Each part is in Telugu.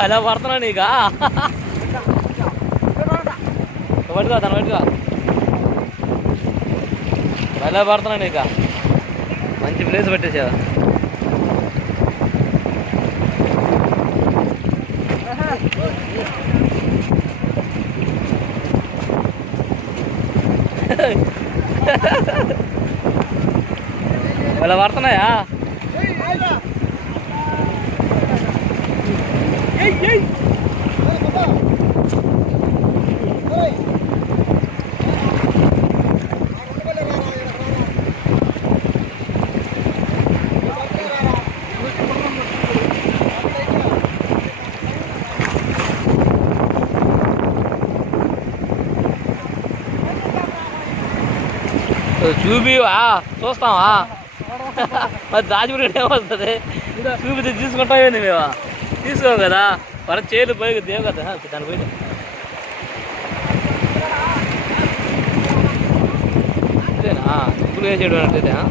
ఎలా పడుతున్నా నీకా పట్టుకో తను పట్టుకో ఎలా పడుతున్నా నీకా మంచి ప్లేస్ పెట్టేసావా ఇలా పడుతున్నాయా చూపివా చూస్తావా మరి దాచిపెట్టి ఏమొస్తుంది చూపితే తీసుకుంటామేంది మేము తీసుకోం కదా మన చేలు పోయి దేవు కదా దాని పోయి అంతేనా ఇంకులు వేసేయడం అంటేనా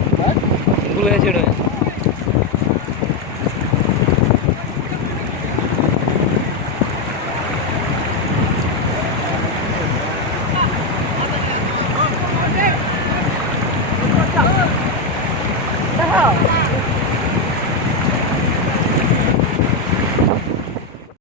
ఇంకులు వేసేయడమే